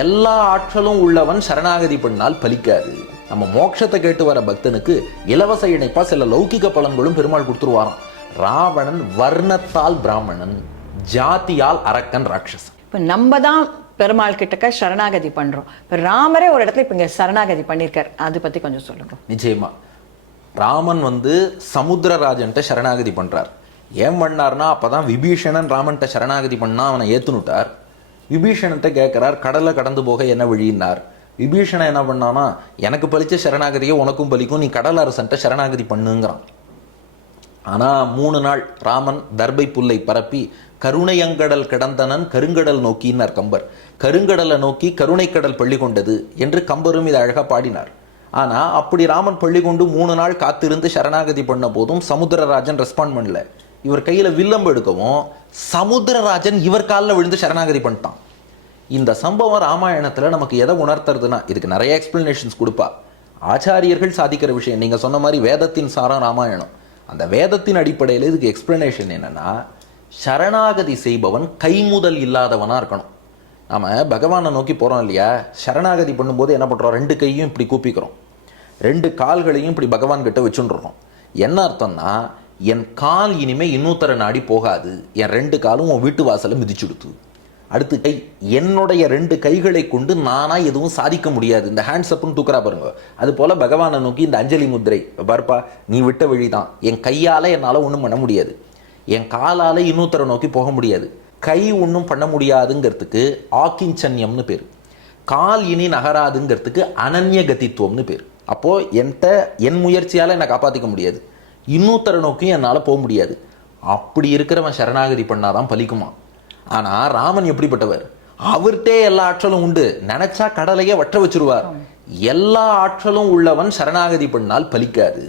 எல்லா ஆற்றலும் உள்ளவன் சரணாகதி பண்ணால் பலிக்காது. நம்ம மோட்சத்தை கேட்டு வர பக்தனுக்கு இலவச இணைப்பா சில லௌகிக பலன்களும் பெருமாள் கொடுத்துருவாராம். ராவணன் வர்ணத்தால் பிராமணன், ஜாதியால் அரக்கன் ராட்சசன். இப்ப நம்ம தான் பெருமாள் கிட்டக்க சரணாகதி பண்றோம். இப்ப ராமரே ஒரு இடத்துல இப்ப இங்க சரணாகதி பண்ணிருக்காரு, அது பத்தி கொஞ்சம் சொல்லுங்க. நிச்சயமா ராமன் சமுத்திரராஜன்ட்ட சரணாகதி பண்றார். ஏன் பண்ணார்னா, அப்பதான் விபீஷணன் ராமன்ட்ட சரணாகதி பண்ணா அவனை ஏத்துனுட்டார். விபீஷணன்ட்ட கேட்கிறார், கடலை கடந்து போக என்ன வழியினார். விபீஷணன் என்ன பண்ணானா, எனக்கு பலிச்ச சரணாகதியை உனக்கும் பலிக்கும், நீ கடல் அரசன்ட்ட சரணாகதி பண்ணுங்கிறான். ஆனா 3 நாள் ராமன் தர்பை புல்லை பரப்பி கருணையங்கடல் கிடந்தனன் கருங்கடல் நோக்கினார் கம்பர். கருங்கடலை நோக்கி கருணைக்கடல் பள்ளி கொண்டது என்று கம்பரும் இதை அழகா பாடினார். ஆனா அப்படி ராமன் பள்ளி கொண்டு 3 நாள் காத்திருந்து சரணாகதி பண்ண போதும் சமுத்திரராஜன் ரெஸ்பாண்ட் பண்ணல. இவர் கையில வில்லம்பு எடுக்கவும் சமுத்திரராஜன் இவர் காலில் விழுந்து சரணாகதி பண்ணிட்டான். இந்த சம்பவம் ராமாயணத்துல நமக்கு எதை உணர்த்துறதுன்னா, இதுக்கு நிறைய எக்ஸ்பிளனேஷன்ஸ் கொடுப்பா. ஆச்சாரியர்கள் சாதிக்கிற விஷயம், நீங்க சொன்ன மாதிரி வேதத்தின் சாரம் ராமாயணம். அந்த வேதத்தின் அடிப்படையில் இதுக்கு எக்ஸ்பிளனேஷன் என்னன்னா, சரணாகதி செய்பவன் கைமுதல் இல்லாதவனா இருக்கணும். நாம பகவானை நோக்கி போறோம் இல்லையா, சரணாகதி பண்ணும்போது என்ன பண்றோம், 2 கையும் இப்படி கூப்பிக்கிறோம், 2 கால்களையும் இப்படி பகவான் கிட்ட வச்சுடுறோம். என்ன அர்த்தம்னா, என் கால் இனிமே இன்னொருத்தர நாடி போகாது, என் 2 காலும் உன் வீட்டு வாசலை மிதிச்சுடுத்து. அடுத்து கை, என்னுடைய 2 கைகளை கொண்டு நானா எதுவும் சாதிக்க முடியாது. இந்த ஹேண்ட்ஸ் அப்னு தூக்குறா பாருங்க, அது போல பகவானை நோக்கி இந்த அஞ்சலி முத்திரை, பார்ப்பா நீ விட்ட வழிதான், என் கையால என்னால ஒன்றும் பண்ண முடியாது, என் காலால இன்னொருத்தரை நோக்கி போக முடியாது, கை ஒன்றும் பண்ண முடியாதுங்கிறதுக்கு ஆக்கிஞ்சன்யம்னு பேர், கால் இனி நகராதுங்கிறதுக்கு அனன்ய கதித்துவம்னு பேர். அப்போ என் முயற்சியால என்னை காப்பாற்றிக்க முடியாது, இன்னொருத்தரை நோக்கியும் என்னால் போக முடியாது. அப்படி இருக்கிறவன் சரணாகதி பண்ணாதான் பலிக்குமா. ஆனா ராமன் எப்படிப்பட்டவர், அவர்கிட்டே எல்லா ஆற்றலும் உண்டு, நினைச்சா கடலையே வற்ற வச்சிருவார். எல்லா ஆற்றலும் உள்ளவன் சரணாகதி பண்ணால் பலிக்காது.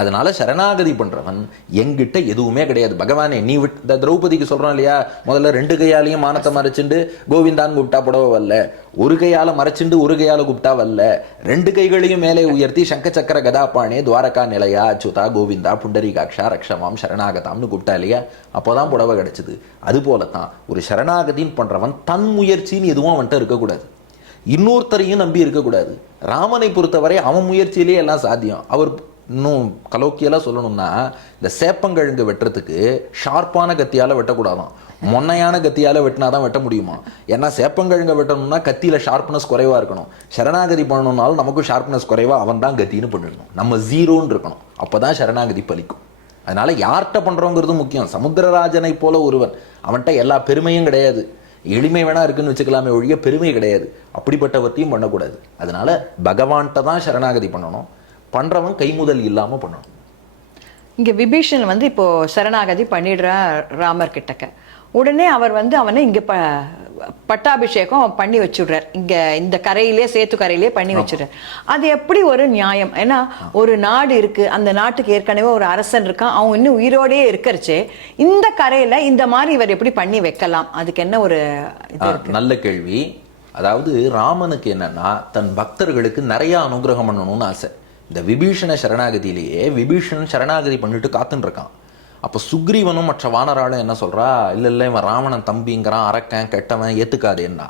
அதனால சரணாகதி பண்றவன் எங்கிட்ட எதுவுமே கிடையாது. பகவானே நீ இந்த திரௌபதிக்கு சொல்றான் இல்லையா, முதல்ல 2 கையாலையும் மானத்தை மறைச்சுண்டு கோவிந்தான்னு கூப்பிட்டா புடவ வரல, 1 கையால மறைச்சுண்டு 1 கையால கூப்பிட்டா வரல, 2 கைகளையும் மேலே உயர்த்தி சங்க சக்கர கதாபாணே துவாரகா நிலையா அச்சுதா கோவிந்தா புண்டரீகாட்சா ரக்ஷமாம் சரணாகதாம்னு கூப்பிட்டா இல்லையா, அப்போதான் புடவை கிடைச்சது. அது போலத்தான் ஒரு சரணாகதின்னு பண்றவன் தன் முயற்சின்னு எதுவும் அவன்கிட்ட இருக்கக்கூடாது, இன்னொருத்தரையும் நம்பி இருக்கக்கூடாது. ராமனை பொறுத்தவரை அவன் முயற்சியிலேயே எல்லாம் சாத்தியம். அவர் இன்னும் கலோக்கியெல்லாம் சொல்லணும்னா, இந்த சேப்பங்கிழங்கு வெட்டுறதுக்கு ஷார்ப்பான கத்தியால் வெட்டக்கூடாதான், மொன்னையான கத்தியால் வெட்டினாதான் வெட்ட முடியுமா. ஏன்னா சேப்பங்கிழங்கை வெட்டணும்னா கத்தியில் ஷார்ப்னஸ் குறைவாக இருக்கணும். சரணாகதி பண்ணணும்னாலும் நமக்கும் ஷார்ப்னஸ் குறைவாக அவன் தான் கத்தின்னு பண்ணிடணும், நம்ம 0ன்னு இருக்கணும், அப்போ தான் சரணாகதி பலிக்கும். அதனால யார்கிட்ட பண்ணுறோங்கிறது முக்கியம். சமுத்திரராஜனை போல ஒருவன், அவன்கிட்ட எல்லா பெருமையும் கிடையாது, எளிமை வேணா இருக்குன்னு வச்சுக்கலாமே ஒழிய பெருமை கிடையாது. அப்படிப்பட்டவற்றையும் பண்ணக்கூடாது. அதனால பகவான்கிட்ட தான் சரணாகதி பண்ணணும், பண்றவன் கைமுதல் இல்லாம பண்ணணும். இங்க விபீஷன் இப்போ சரணாகதி பண்ணிடுற ராமர் கிட்டக்க, உடனே அவர் அவனை இங்க பட்டாபிஷேகம் பண்ணி வச்சுடுறார். இங்க இந்த கரையிலே சேத்து கரையிலே பண்ணி வச்சுடுறார். அது எப்படி ஒரு நியாயம்? ஏன்னா ஒரு நாடு இருக்கு, அந்த நாட்டுக்கு ஏற்கனவே ஒரு அரசன் இருக்கான், அவன் இன்னும் உயிரோடயே இருக்கிறச்சே இந்த கரையில இந்த மாதிரி இவர் எப்படி பண்ணி வைக்கலாம்? அதுக்கு என்ன ஒரு இது இருக்கு? நல்ல கேள்வி. அதாவது ராமனுக்கு என்னன்னா, தன் பக்தர்களுக்கு நிறைய அனுகிரகம் பண்ணணும்னு ஆசை. இந்த விபீஷண சரணாகதியிலேயே விபீஷணன் சரணாகதி பண்ணிட்டு காத்துன்னு இருக்கான். அப்போ சுக்ரீவனும் மற்ற வானராலும் என்ன சொல்றா, இல்லை இவன் ராவணன் தம்பிங்கிறான், அரக்கன் கெட்டவன், ஏத்துக்காது என்ன.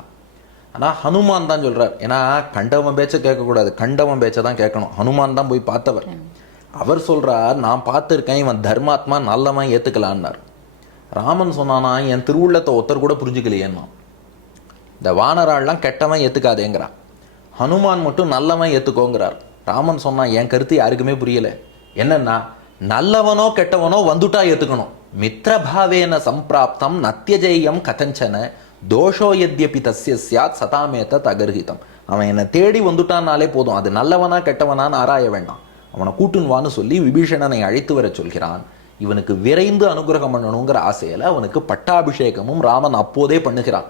ஆனால் ஹனுமான் தான் சொல்றார், ஏன்னா கண்டவன் பேச்ச கேட்கக்கூடாது, கண்டவன் பேச்சை தான் கேட்கணும். ஹனுமான் தான் போய் பார்த்தவர். அவர் சொல்றார், நான் பார்த்துருக்கேன், இவன் தர்மாத்மா நல்லவன், ஏத்துக்கலான்னார். ராமன் சொன்னானா, என் திருவுள்ளத்தை ஒருத்தர் கூட புரிஞ்சுக்கலையேன்னா. இந்த வானராள்லாம் கெட்டவன் ஏத்துக்காதேங்கிறான், ஹனுமான் மட்டும் நல்லவன் ஏத்துக்கோங்கிறார். ராமன் சொன்னா, என் கருத்து யாருக்குமே புரியல. என்னன்னா, நல்லவனோ கெட்டவனோ வந்துட்டா ஏத்துக்கணும். மித்ரபாவேன சம்பிராப்தம் நத்தியஜேயம் கதஞ்சன தோஷோ யத்யபி தஸ்ய ஸ்யாத் சதாமேத தகர்ஹிதம். அவன் என்னை தேடி வந்துட்டான்னாலே போதும், அது நல்லவனா கெட்டவனான்னு ஆராய வேண்டாம், அவனை கூட்டுன்வான்னு சொல்லி விபீஷணனை அழைத்து வர சொல்கிறான். இவனுக்கு விரைந்து அனுகிரகம் பண்ணணுங்கிற ஆசையில அவனுக்கு பட்டாபிஷேகமும் ராமன் அப்போதே பண்ணுகிறான்.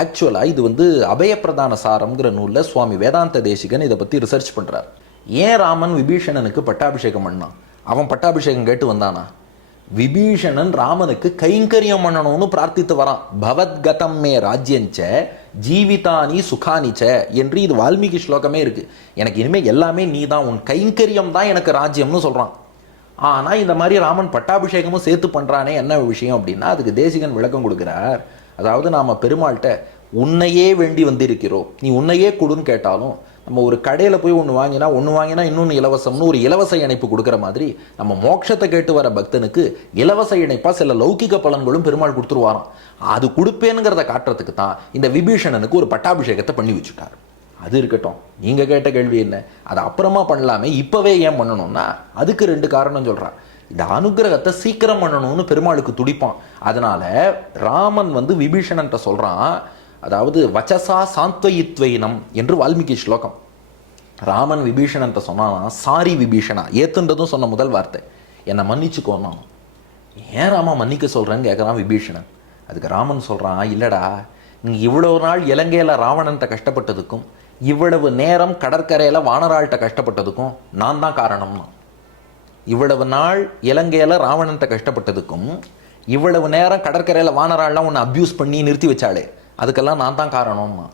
ஆக்சுவலா இது அபயப்பிரதான சாரம்ங்கிற நூல்ல சுவாமி வேதாந்த தேசிகன் இதை பத்தி ரிசர்ச் பண்றார். ஏன் ராமன் விபீஷணனுக்கு பட்டாபிஷேகம் பண்ணான்? அவன் பட்டாபிஷேகம் கேட்டு வந்தானா? விபீஷணன் ராமனுக்கு கைங்கரியம் பண்ணணும்னு பிரார்த்தித்து வரான். பவத்கதம் மே ராஜ்யஞ்ச ஜீவிதானி சுகானிச்ச என்று இது வால்மீகி ஸ்லோகமே இருக்கு. எனக்கு இனிமே எல்லாமே நீ தான், உன் கைங்கரியம் தான் எனக்கு ராஜ்யம்னு சொல்றான். ஆனா இந்த மாதிரி ராமன் பட்டாபிஷேகமும் சேர்த்து பண்றானே, என்ன விஷயம் அப்படின்னா அதுக்கு தேசிகன் விளக்கம் கொடுக்கிறார். அதாவது நாம பெருமாள்கிட்ட உன்னையே வேண்டி வந்திருக்கிறோம், நீ உன்னையே கொடுன்னு கேட்டாலும் நம்ம ஒரு கடையில் போய் ஒன்று வாங்கினா இன்னொன்று இலவசம்னு ஒரு இலவச இணைப்பு கொடுக்குற மாதிரி நம்ம மோட்சத்தை கேட்டு வர பக்தனுக்கு இலவச இணைப்பாக சில லௌகிக பலன்களும் பெருமாள் கொடுத்துருவாராம். அது கொடுப்பேனுங்கிறத காட்டுறதுக்கு தான் இந்த விபீஷணனுக்கு ஒரு பட்டாபிஷேகத்தை பண்ணி வச்சுட்டார். அது இருக்கட்டும், நீங்கள் கேட்ட கேள்வி என்ன, அதை அப்புறமா பண்ணலாமே, இப்போவே ஏன் பண்ணணும்னா அதுக்கு 2 காரணம் சொல்கிறான். இந்த அனுகிரகத்தை சீக்கிரம் பண்ணணும்னு பெருமாளுக்கு துடிப்பான். அதனால ராமன் விபீஷணன்ட்ட சொல்கிறான், அதாவது வச்சசா சாந்த்வயித்வைனம் என்று வால்மீகி ஸ்லோகம். ராமன் விபீஷணன்ட்ட சொன்னானா, சாரி விபீஷணா, ஏத்துன்றதும் சொன்ன முதல் வார்த்தை, என்னை மன்னிச்சுக்கோன்னா. ஏன் ராமா மன்னிக்க சொல்கிறேன்னு கேட்குறான் விபீஷணன். அதுக்கு ராமன் சொல்கிறான், இல்லைடா, நீ இவ்வளவு நாள் இலங்கையில் ராவணன்ட்ட கஷ்டப்பட்டதுக்கும் இவ்வளவு நேரம் கடற்கரையில் வானராள்கிட்ட கஷ்டப்பட்டதுக்கும் நான் தான் காரணம்னா. இவ்வளவு நாள் இலங்கையில் ராவணன்ட்ட கஷ்டப்பட்டதுக்கும் இவ்வளவு நேரம் கடற்கரையில் வானராள்லாம் உன்னை அப்யூஸ் பண்ணி நிறுத்தி வச்சாலே அதுக்கெல்லாம் நான் தான் காரணம்னா.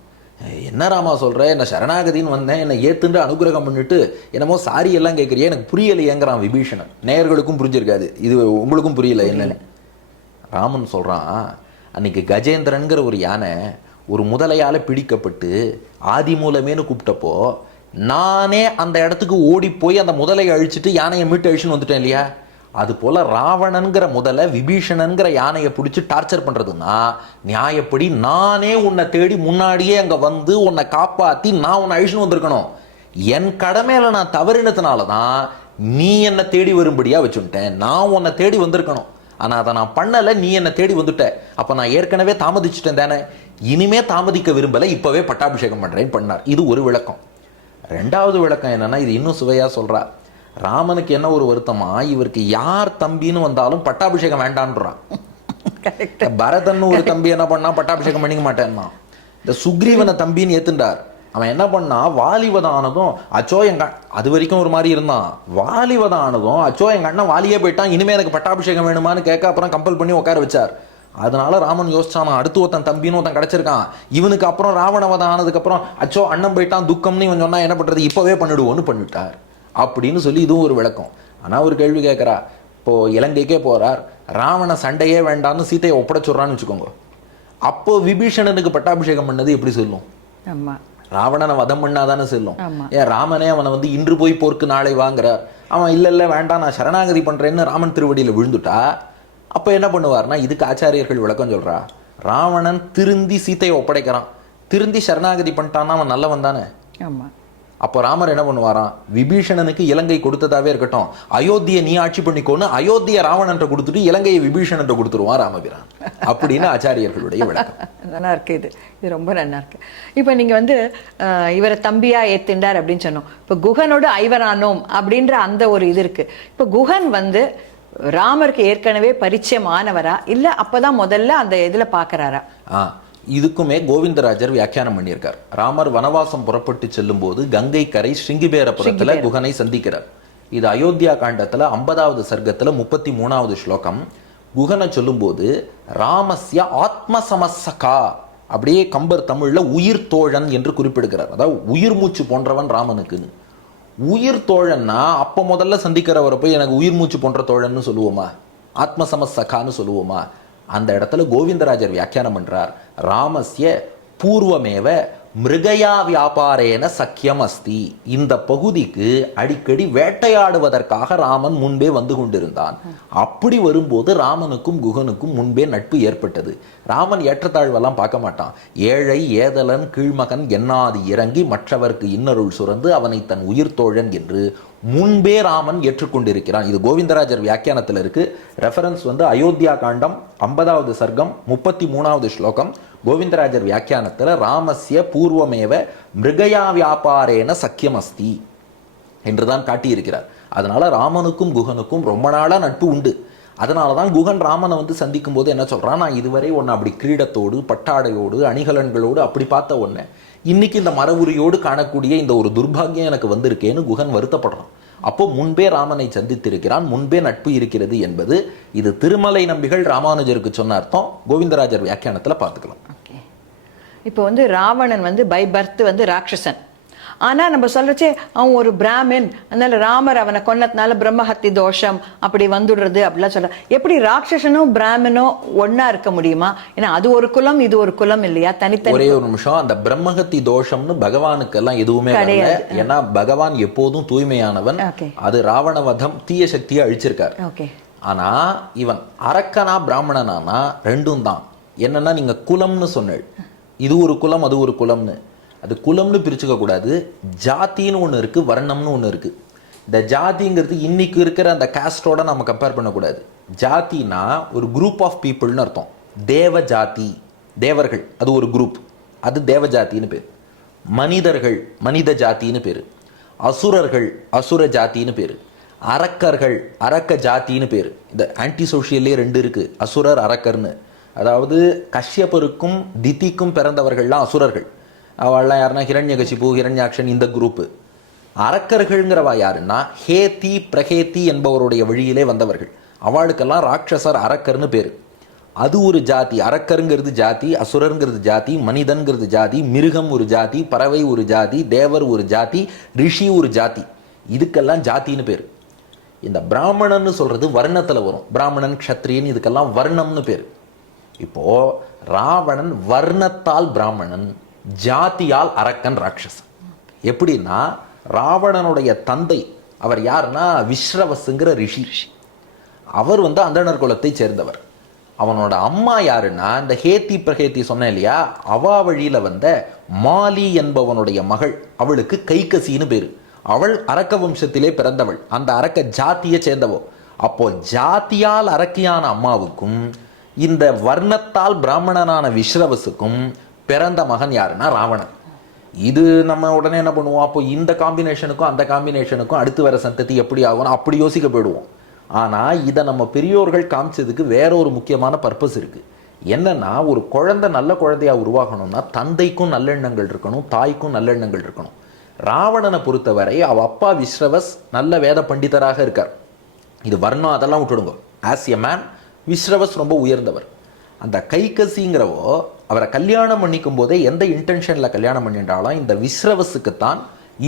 என்ன ராமா சொல்கிற, என்ன சரணாகதின்னு வந்தேன், என்னை ஏத்துண்டு அனுகிரகம் பண்ணிட்டு என்னமோ சாரி எல்லாம் கேட்குறியே, எனக்கு புரியலையேங்கிறான் விபீஷணன். நேயர்களுக்கும் புரிஞ்சிருக்காது, இது உங்களுக்கும் புரியல என்னன்னு. ராமன் சொல்கிறான், அன்னைக்கு கஜேந்திரன்கிற ஒரு யானை ஒரு முதலையால் பிடிக்கப்பட்டு ஆதி மூலமேனு கூப்பிட்டப்போ நானே அந்த இடத்துக்கு ஓடி போய் அந்த முதலையை அழிச்சிட்டு யானையை மீட்டு அழிச்சுன்னு வந்துட்டேன் இல்லையா. அது போல ராவணன்கிற முதலை விபீஷணன்கிற யானையை பிடிச்சி டார்ச்சர் பண்ணுறதுன்னா நியாயப்படி நானே உன்னை தேடி முன்னாடியே அங்கே வந்து உன்னை காப்பாற்றி நான் உன்னை அழிச்சுன்னு வந்திருக்கணும். என் கடமையில் நான் தவறினதுனால தான் நீ என்னை தேடி வரும்படியாக வச்சுட்டேன். நான் உன்னை தேடி வந்திருக்கணும், ஆனால் அதை நான் பண்ணலை, நீ என்னை தேடி வந்துட்ட. அப்போ நான் ஏற்கனவே தாமதிச்சுட்டேன் தானே, இனிமே தாமதிக்க விரும்பலை, இப்போவே பட்டாபிஷேகம் பண்ணுறேன்னு பண்ணார். இது ஒரு விளக்கம். 2வது விளக்கம் என்னன்னா, இது இன்னும் சுவையாக சொல்கிறா. ராமனுக்கு என்ன ஒரு வருத்தமா, இவருக்கு யார் தம்பின்னு வந்தாலும் பட்டாபிஷேகம் வேண்டான்றான். பரதன் ஒரு தம்பி என்ன பண்ணா, பட்டாபிஷேகம் பண்ணிக்க மாட்டேன்னா. இந்த சுக்ரீவனை தம்பின்னு ஏத்துண்டார். அவன் என்ன பண்ணா, வாலிவதானதும் அச்சோ எங்க, அது வரைக்கும் ஒரு மாதிரி இருந்தான். வாலிவதானதும் அச்சோ எங்க அண்ணன் வாலியே போயிட்டான், இனிமே எனக்கு பட்டாபிஷேகம் வேணுமான்னு கேட்க அப்புறம் கம்பல் பண்ணி உட்கார வச்சார். அதனால ராமன் யோசிச்சானா, அடுத்து ஒருத்தன் தம்பின்னு ஒருத்தன் கிடைச்சிருக்கான், இவனுக்கு அப்புறம் ராவணவதம் ஆனதுக்கு அப்புறம் அச்சோ அண்ணன் போயிட்டான் துக்கம்னு இவன் சொன்னா என்ன பண்றது, இப்பவே பண்ணிடுவோன்னு பண்ணிட்டார் அப்படின்னு சொல்லி இதுவும் ஒரு விளக்கம். ஆனா ஒரு கேள்வி கேட்கிறா, இப்போ இலங்கைக்கே போறார், ராவண சண்டையே வேண்டான்னு சீத்தையை ஒப்படைச்சுடுறான்னு வச்சுக்கோங்க, அப்போ விபீஷணனுக்கு பட்டாபிஷேகம் பண்ணது எப்படி சொல்லும்? ஆமா, ராவணனை வதம் பண்ணாதானே செல்லும். ஏன் ராமனே அவனை இன்று போய் போருக்கு நாளை வாங்குறார், அவன் இல்ல வேண்டாம் நான் சரணாகதி பண்றேன்னு ராமன் திருவடியில விழுந்துட்டா அப்ப என்ன பண்ணுவார்னா, இதுக்கு ஆச்சாரியர்கள் விளக்கம் சொல்றா, ராவணன் திருந்தி சீத்தையை ஒப்படைக்கிறான், திருந்தி சரணாகதி பண்ணிட்டான்னா அவன் நல்லவன் தானே. ஆமா, அப்போ ராமர் என்ன பண்ணுவாராம், விபீஷணனுக்கு இலங்கை கொடுத்ததாவே இருக்கட்டும், அயோத்தியை நீ ஆட்சி பண்ணிக்கோன்னு அயோத்தியை ராவணன்ட்ட கொடுத்துட்டு இலங்கையை விபீஷணன்ட்ட கொடுத்துருவான் ராமபிரான் அப்படின்னு ஆச்சாரியர்களுடைய விளக்கம். நல்லா இருக்கு, இது ரொம்ப நல்லா இருக்கு. இப்போ நீங்க இவரை தம்பியா ஏத்துண்டார் அப்படின்னு சொன்னோம். இப்போ குகனோடு ஐவரானோம் அப்படின்ற அந்த ஒரு இது இருக்கு. இப்போ குகன் ராமருக்கு ஏற்கனவே பரிச்சயமானவரா இல்ல அப்பதான் முதல்ல அந்த இதுல பாக்குறாரா? இதுக்குமே கோவிந்தராஜர் வியாக்கியானம் பண்ணியிருக்கார். ராமர் வனவாசம் புறப்பட்டு செல்லும் போது கங்கை கரை ஸ்ருங்கிபேரபுரத்துல குகனை சந்திக்கிறார். இது அயோத்தியா காண்டத்துல 50வது சர்க்கத்துல 33வது ஸ்லோகம். குகனை சொல்லும் போது ராமஸ்ய ஆத்ம சமசகா, அப்படியே கம்பர் தமிழ்ல உயிர் தோழன் என்று குறிப்பிடுகிறார். அதாவது உயிர் மூச்சு போன்றவன் ராமனுக்குன்னு. உயிர் தோழன்னா அப்ப முதல்ல சந்திக்கிறவரை போய் எனக்கு உயிர் மூச்சு போன்ற தோழன்னு சொல்லுவோமா, ஆத்மசமசகான்னு சொல்லுவோமா? அந்த இடத்துல கோவிந்தராஜர் வியாக்கியானம் பண்றார், ராமஸ்ய பூர்வமேவ மிருகயா வியாபாரேன சக்கியம் அஸ்தி. இந்த பகுதிக்கு அடிக்கடி வேட்டையாடுவதற்காக ராமன் முன்பே வந்து கொண்டிருந்தான். அப்படி வரும்போது ராமனுக்கும் குகனுக்கும் முன்பே நட்பு ஏற்பட்டது. ராமன் ஏற்றத்தாழ்வெல்லாம் பார்க்க மாட்டான். ஏழை ஏதலன் கீழ்மகன் என்னாது இறங்கி மற்றவர்க்கு இன்னருள் சுரந்து அவனை தன் உயிர் தோழன் என்று முன்பே ராமன் ஏற்றுக்கொண்டிருக்கிறான். இது கோவிந்தராஜர் வியாக்கியானத்தில் இருக்கு. ரெஃபரன்ஸ் அயோத்தியா காண்டம் 50வது சர்க்கம் 33வது ஸ்லோகம். கோவிந்தராஜர் வியாக்கியானத்தில் ராமஸ்ய பூர்வமேவ மிருகயா வியாபாரேன சக்கியம் அஸ்தி என்றுதான் காட்டியிருக்கிறார். அதனால ராமனுக்கும் குகனுக்கும் ரொம்ப நாளா நட்பு உண்டு. அதனால தான் குகன் ராமனை சந்திக்கும் போது என்ன சொல்றான், நான் இதுவரை ஒன்று அப்படி கிரீடத்தோடு பட்டாடையோடு அணிகலன்களோடு அப்படி பார்த்த ஒன்று, இன்னைக்கு இந்த மரவுரியோடு காணக்கூடிய இந்த ஒரு துர்பாகியம் எனக்கு வந்திருக்கேன்னு குகன் வருத்தப்படுறான். அப்போ முன்பே ராமனை சந்தித்திருக்கிறான், முன்பே நட்பு இருக்கிறது என்பது இது திருமலை நம்பிகள் ராமானுஜருக்கு சொன்ன அர்த்தம். கோவிந்தராஜர் வியாக்கியானத்துல பார்த்துக்கலாம். இப்போ ராவணன் பை பர்த் ராட்சசன். ஆனா நம்ம சொல்றச்சே அவன் ஒரு பிராமின், அதனால ராமர் அவனை கொன்னதுனால பிரம்மஹத்தி தோஷம் அப்படி வந்துடுறது அப்படிலாம் சொல்ற. எப்படி ராட்சசனும் பிராமனும் ஒன்னா இருக்க முடியுமா? ஏன்னா அது ஒரு குலம், இது ஒரு குலம் இல்லையா, தனித்தனி. ஒரே ஒரு நிமிஷம், அந்த பிரம்மஹத்தி தோஷம்னு பகவானுக்கு எல்லாம் எதுவுமே கிடையாது. ஏன்னா பகவான் எப்போதும் தூய்மையானவன். அது ராவணவதம் தீய சக்தியை அழிச்சிருக்காரு. ஆனா இவன் அரக்கனா பிராமணனானா ரெண்டும் தான். என்னன்னா நீங்க குலம்னு சொன்னேள், இது ஒரு குலம் அது ஒரு குலம்னு. அது குலம்னு பிரிச்சுக்க கூடாது. ஜாத்தின்னு ஒன்று இருக்கு, வர்ணம்னு ஒன்று இருக்கு. இந்த ஜாதிங்கிறது இன்னைக்கு இருக்கிற அந்த காஸ்டோட நம்ம கம்பேர் பண்ணக்கூடாது. ஜாத்தினா ஒரு குரூப் ஆஃப் பீப்புள்னு அர்த்தம். தேவ ஜாதி, தேவர்கள் அது ஒரு குரூப், அது தேவ ஜாத்தின்னு பேர். மனிதர்கள் மனித ஜாத்தின்னு பேர். அசுரர்கள் அசுர ஜாத்தின்னு பேர். அரக்கர்கள் அரக்க ஜாத்தின்னு பேர். இந்த ஆன்டி சோஷியல்லே ரெண்டு இருக்கு, அசுரர் அரக்கர்னு. அதாவது கஷ்யப்பருக்கும் திதிக்கும் பிறந்தவர்கள்லாம் அசுரர்கள். அவள்லாம் யாருன்னா ஹிரண்யகசிபு, ஹிரண்யாக்ஷன், இந்த குரூப்பு. அரக்கர்கள்ங்கிறவா யாருன்னா ஹேதி பிரகேதி என்பவருடைய வழியிலே வந்தவர்கள். அவளுக்கெல்லாம் ராட்சசர் அரக்கர்னு பேர். அது ஒரு ஜாதி. அரக்கருங்கிறது ஜாதி, அசுரருங்கிறது ஜாதி, மனிதன்கிறது ஜாதி, மிருகம் ஒரு ஜாதி, பறவை ஒரு ஜாதி, தேவர் ஒரு ஜாதி, ரிஷி ஒரு ஜாதி. இதுக்கெல்லாம் ஜாத்தின்னு பேர். இந்த பிராமணன்னு சொல்றது வர்ணத்துல வரும். பிராமணன் க்ஷத்ரியன் இதுக்கெல்லாம் வர்ணம்னு பேர். இப்போ ராவணன் வர்ணத்தால் பிராமணன், ஜாதியால் அரக்கன் ராட்சசன். எப்படின்னா ராவணனுடைய தந்தை அவர் யாருன்னா விஸ்ரவசுங்கிற ரிஷி. அவர் அந்தணர் குலத்தை சேர்ந்தவர். அவனோட அம்மா யாருன்னா இந்த ஹேத்தி பிரகேத்தி சொன்னேன் இல்லையா, அவா வழியில வந்த மாலி என்பவனுடைய மகள். அவளுக்கு கைகசின்னு பேரு. அவள் அரக்க வம்சத்திலே பிறந்தவள், அந்த அரக்க ஜாத்தியை சேர்ந்தவோ. அப்போ ஜாத்தியால் அரக்கியான அம்மாவுக்கும் இந்த வர்ணத்தால் பிராமணனான விஸ்ரவசுக்கும் பிறந்த மகன் யாருன்னா ராவணன். இது நம்ம உடனே என்ன பண்ணுவோம், அப்போ இந்த காம்பினேஷனுக்கும் அந்த காம்பினேஷனுக்கும் அடுத்து வர சந்ததி எப்படி ஆகும் அப்படி யோசிக்க போயிடுவோம். ஆனா இதை நம்ம பெரியோர்கள் காமிச்சதுக்கு வேற ஒரு முக்கியமான பர்பஸ் இருக்கு. என்னன்னா ஒரு குழந்தை நல்ல குழந்தையா உருவாகணும்னா தந்தைக்கும் நல்லெண்ணங்கள் இருக்கணும், தாய்க்கும் நல்லெண்ணங்கள் இருக்கணும். ராவணனை பொறுத்தவரை அவ அப்பா விஸ்ரவஸ் நல்ல வேத பண்டிதராக இருக்கார். இது வர்ணம் அதெல்லாம் விட்டுடுங்க. ஆஸ் எ மேன் விஸ்ரவஸ் ரொம்ப உயர்ந்தவர். அந்த கைகசிங்கிறவோ அவரை கல்யாணம் பண்ணிக்கும் போதே எந்த இன்டென்ஷன்ல கல்யாணம் பண்ணிட்டாலும் இந்த விஸ்ரவஸுக்குத்தான்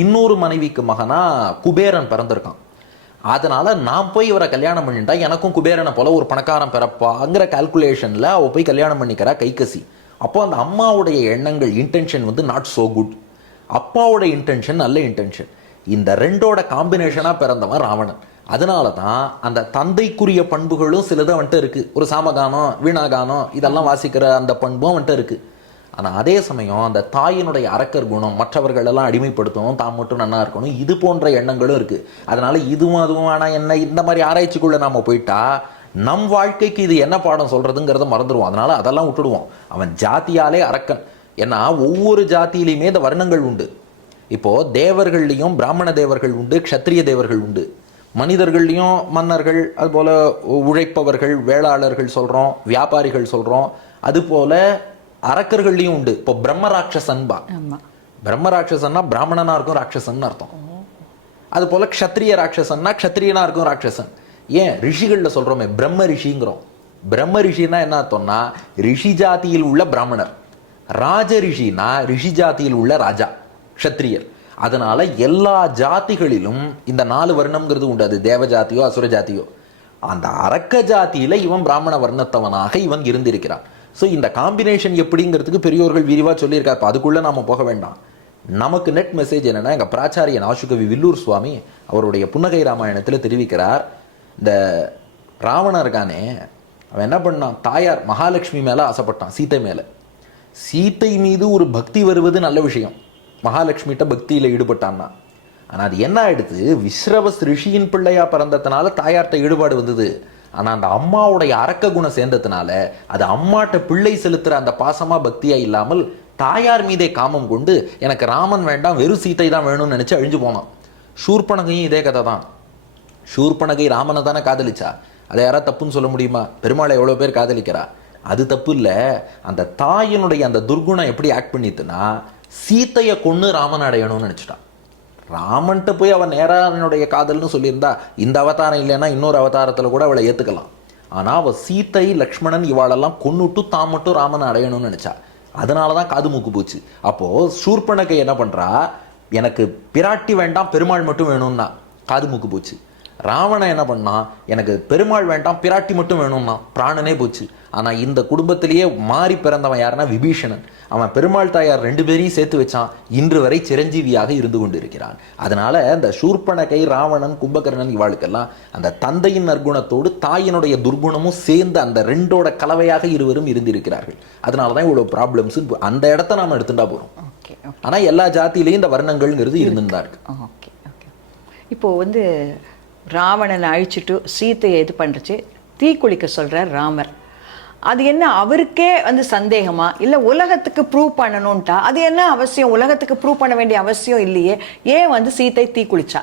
இன்னொரு மனைவிக்கு மகனா குபேரன் பிறந்திருக்கான். அதனால நான் போய் இவரை கல்யாணம் பண்ணிட்டா எனக்கும் குபேரனை போல ஒரு பணக்காரன் பிறப்பாங்கிற கால்குலேஷன்ல அவ போய் கல்யாணம் பண்ணிக்கிறா கைகசி. அப்போ அந்த அம்மாவுடைய எண்ணங்கள் இன்டென்ஷன் நாட் சோ குட். அப்பாவோட இன்டென்ஷன் நல்ல இன்டென்ஷன். இந்த ரெண்டோட காம்பினேஷனா பிறந்தவன் ராவணன். அதனால தான் அந்த தந்தைக்குரிய பண்புகளும் சிலது வந்துட்டு இருக்கு. ஒரு சாமகானம் வீணாகானம் இதெல்லாம் வாசிக்கிற அந்த பண்பும் வந்துட்டு இருக்கு. ஆனால் அதே சமயம் அந்த தாயினுடைய அரக்கர் குணம், மற்றவர்கள் எல்லாம் அடிமைப்படுத்தணும், தான் மட்டும் நல்லா இருக்கணும், இது போன்ற எண்ணங்களும் இருக்கு. அதனால இதுவும் அதுவும் ஆனால் என்ன, இந்த மாதிரி ஆராய்ச்சிக்குள்ள நாம போயிட்டா நம் வாழ்க்கைக்கு இது என்ன பாடம் சொல்றதுங்கிறத மறந்துடுவோம். அதனால அதெல்லாம் விட்டுடுவோம். அவன் ஜாத்தியாலே அரக்கன். ஏன்னா ஒவ்வொரு ஜாத்தியிலையுமே இந்த வர்ணங்கள் உண்டு. இப்போ தேவர்கள்லையும் பிராமண தேவர்கள் உண்டு, க்ஷத்ரிய தேவர்கள் உண்டு. மனிதர்கள்லையும் மன்னர்கள், அதுபோல உழைப்பவர்கள், வேளாளர்கள் சொல்றோம், வியாபாரிகள் சொல்றோம். அதுபோல அரக்கர்கள்லையும் உண்டு. இப்போ பிரம்ம ராட்சசன்பா, பிரம்ம ராட்சசன்னா பிராமணனா இருக்கும் ராட்சசன் அர்த்தம். அது போல க்ஷத்ரிய ராட்சசன்னா க்ஷத்ரியனா இருக்கும் ராட்சசன். ஏன் ரிஷிகள்ல சொல்றோமே பிரம்ம ரிஷிங்கிறோம். பிரம்ம ரிஷினா என்ன அர்த்தம்னா ரிஷி ஜாதியில் உள்ள பிராமணர். ராஜ ரிஷினா ரிஷி ஜாதியில் உள்ள ராஜா க்ஷத்ரியர். அதனால எல்லா ஜாதிகளிலும் இந்த 4 வர்ணம்ங்கிறது உண்டு. அது தேவ ஜாதியோ அசுர ஜாதியோ. அந்த அரக்க ஜாதியில இவன் பிராமண வர்ணத்தவனாக இவன் இருந்திருக்கிறான். ஸோ இந்த காம்பினேஷன் எப்படிங்கிறதுக்கு பெரியோர்கள் விரிவாக சொல்லியிருக்காரு. அதுக்குள்ள நாம போக வேண்டாம். நமக்கு நெட் மெசேஜ் என்னன்னா, எங்க பிராச்சாரியன் ஆசுகவி வில்லூர் சுவாமி அவருடைய புன்னகை ராமாயணத்தில் தெரிவிக்கிறார். இந்த ராவணன் இருக்கானே அவன் என்ன பண்ணான், தாயார் மகாலட்சுமி மேல ஆசைப்பட்டான், சீத்தை மேல. சீத்தை மீது ஒரு பக்தி வருவது நல்ல விஷயம், மகாலட்சுமிகிட்ட பக்தியில ஈடுபட்டான்னா. ஆனா அது என்ன ஆயிடுது, விஸ்ரவஸ் ரிஷியின் பிள்ளையா பிறந்ததுனால தாயார்கிட்ட ஈடுபாடு வந்தது. ஆனா அந்த அம்மாவுடைய அரக்க குணம் சேர்ந்ததுனால அது அம்மாட்ட பிள்ளை செலுத்துற அந்த பாசமா பக்தியா இல்லாமல் தாயார் மீதே காமம் கொண்டு எனக்கு ராமன் வேண்டாம் வெறும் சீத்தை தான் வேணும்னு நினைச்சு அழிஞ்சு போனான். சூர்பனகையும் இதே கதை தான். சூர்பனகை ராமனை தானே காதலிச்சா. அதை யாராவது தப்புன்னு சொல்ல முடியுமா? பெருமாளை எவ்வளவு பேர் காதலிக்கிறா, அது தப்பு இல்லை. அந்த தாயினுடைய அந்த துர்குணம் எப்படி ஆக்ட் பண்ணிட்டுனா சீத்தையை கொண்டு ராமன் அடையணும்னு நினைச்சிட்டான். ராமன்ட்ட போய் அவன் நேரா அவனுடைய காதல்னு சொல்லியிருந்தா இந்த அவதாரம் இல்லைன்னா இன்னொரு அவதாரத்துல கூட அவளை ஏத்துக்கலாம். ஆனா அவ சீத்தை லக்ஷ்மணன் இவாளெல்லாம் கொன்னுட்டு தான் மட்டும் ராமனை அடையணும்னு நினைச்சா. அதனாலதான் காது மூக்கு போச்சு. அப்போ சூர்பனகை என்ன பண்றா, எனக்கு பிராட்டி வேண்டாம் பெருமாள் மட்டும் வேணும்னா காது மூக்கு போச்சு. ராவணன் என்ன பண்ணா, எனக்கு பெருமாள் வேண்டாம் பிராட்டி மட்டும் வேணும்னா பிராணனே போச்சு. ஆனா இந்த குடும்பத்திலேயே மாறி பிறந்தவன் யாருன்னா விபீஷணன். அவன் பெருமாள் தாயார் 2 பேரையும் சேர்த்து வச்சான். இன்று வரை சிரஞ்சீவியாக இருந்து கொண்டு இருக்கிறான். அதனால இந்த சூர்பனகை, ராவணன், கும்பகர்ணன் இவாளுக்கெல்லாம் அந்த தந்தையின் நற்குணத்தோடு தாயினுடைய துர்குணமும் சேர்ந்து அந்த 2ஓட கலவையாக இருவரும் இருந்திருக்கிறார்கள். அதனாலதான் இவ்வளவு ப்ராப்ளம்ஸ். அந்த இடத்த நாம எடுத்துட்டா போறோம். ஆனா எல்லா ஜாத்தியிலையும் இந்த வர்ணங்கள்ங்கிறது இருந்துதான் இருக்கு. Okay okay. இப்போ வந்து ராவணனை அழிச்சிட்டு சீத்தையை இது பண்ணுறச்சு தீக்குளிக்க சொல்கிறார் ராமர். அது என்ன அவருக்கே வந்து சந்தேகமா, இல்லை உலகத்துக்கு ப்ரூவ் பண்ணணும்ட்டா? அது என்ன அவசியம்? உலகத்துக்கு ப்ரூவ் பண்ண வேண்டிய அவசியம் இல்லையே. ஏன் வந்து சீத்தை தீக்குளிச்சா?